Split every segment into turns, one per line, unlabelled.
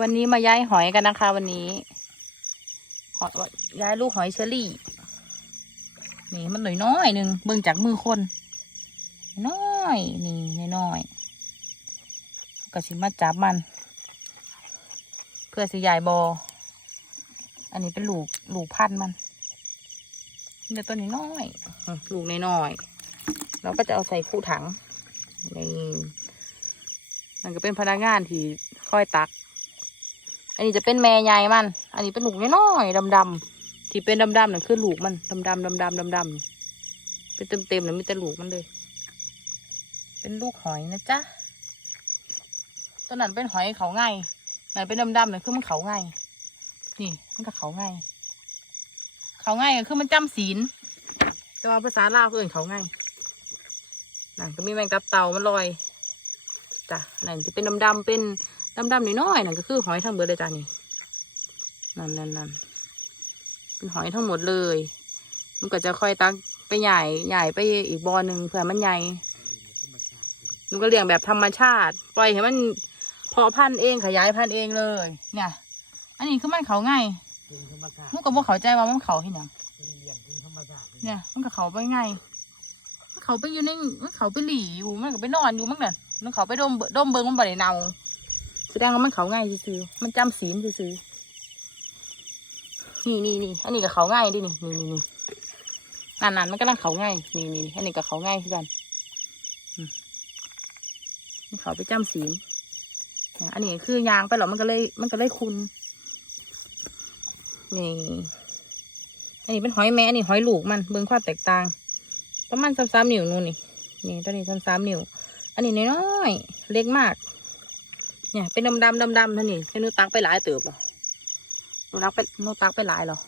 วันนี้มาย้ายหอยกันนะคะ วันนี้หอยย้ายลูกหอยเชอรี่ นี่มันหน่อยน้อยหนึ่งเบิ่งจากมือคน น้อยนี่น้อยๆก็สิมาจับมัน เพื่อสิยายบอ อันนี้เป็นลูกลูกพันมันเดี๋ยวตัวนี้น้อยลูกน้อยๆเราก็จะเอาใส่คู่ถังนี่มันก็เป็นพนักงานที่ค่อยตัก อันนี้จะเป็นแม่ใหญ่มัน อันนี้เป็นลูกน้อยๆดำๆที่เป็นดำๆนั่นคือลูกมันดำๆดำๆดำๆเป็นเต็มๆเลยมีแต่ลูกมันเลย เป็นลูกหอยนะจ๊ะตัวนั้นเป็นหอยเขาไงนั่นเป็นดำๆนั่นคือมันเขาไงนี่มันก็เขาไงเขาไงก็คือมันจำศีลแต่ว่าภาษาลาวคือเอื่นเขาไงนั่นก็มีแมงกับเต่ามันลอยจ้ะนั่นที่เป็นดำๆเป็น ดำๆน้อยๆนั่นก็คือหอยทั้งหมดเลยจ้ะนี่นั่นนั่นนั่นเป็นหอยทั้งหมดเลยมันก็จะค่อยตักไปใหญ่ใหญ่ไปอีกบ่อหนึ่งเผื่อมันใหญ่หนูก็เลี้ยงแบบธรรมชาติ ปล่อยให้มันเพาะพันธุ์เองขยายพันธุ์เองเลย เนี่ย อันนี้คือมันเขาง่าย
เป็นธรรมชาติ
หนูก็บ่เข้าใจว่ามันเขาที่หยัง
เป็นเลี้ยงเป็นธรรมชาติ
เนี่ยมันก็เขาไปง่ายมันเขาไปอยู่ในมันเขาไปหลีอยู่มันก็ไปนอนอยู่มั้งนั่นมันเขาไปดมดมเบิงมันบ่ได้เนา แสดงว่ามันเขาง่ายซื่อมันจำศีลซื่อนี่นี่นี่อันนี้ก็เขาง่ายดินี่นี่นี่นี่นั่นนั่นมันกำลังเขาง่ายนี่นี่อันนี้ก็เขาง่ายคือกันมันเขาไปจำศีลอันนี้คือยางไปหรอมันก็เลย มันก็เลยคุณนี่อันนี้เป็นหอยแม่อันนี้หอยลูกมันเบิ่งความแตกต่าง ประมาณสามสามนิ้วนู่นนี่นี่ตัวนี้สามสามนิ้วอันนี้น้อยเล็กมาก เนี่ย เป็นดำดำดำดำท่านี้ให้นูตักไปหลายเติบหรอนูตักไปนูตักไปหลายหรอ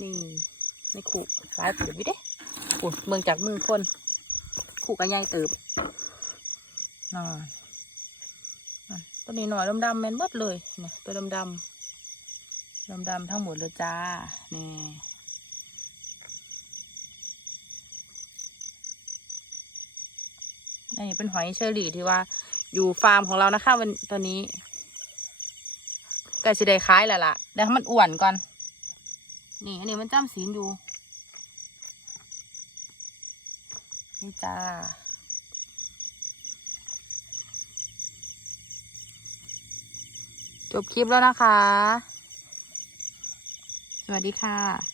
นี่ในขู่หลายเติบอยู่เด้ขุดเบิ่งจากมือคนขู่กันใหญ่เติบนอนตัวนี้หน่อยดำๆแมนเบิดเลยเนี่ยตัวดำดำดำดำทั้งหมดเลยจ้านี่อันนี้เป็นหอยเชอรี่ที่ว่า อยู่ฟาร์มของเรานะคะวันตอนนี้ก็สิได้ขายแล้วล่ะเดี๋ยวให้มันอ้วนก่อน นี่อันนี้มันจ้ำศีอยู่ นี่จ้าจบคลิปแล้วนะคะ สวัสดีค่ะ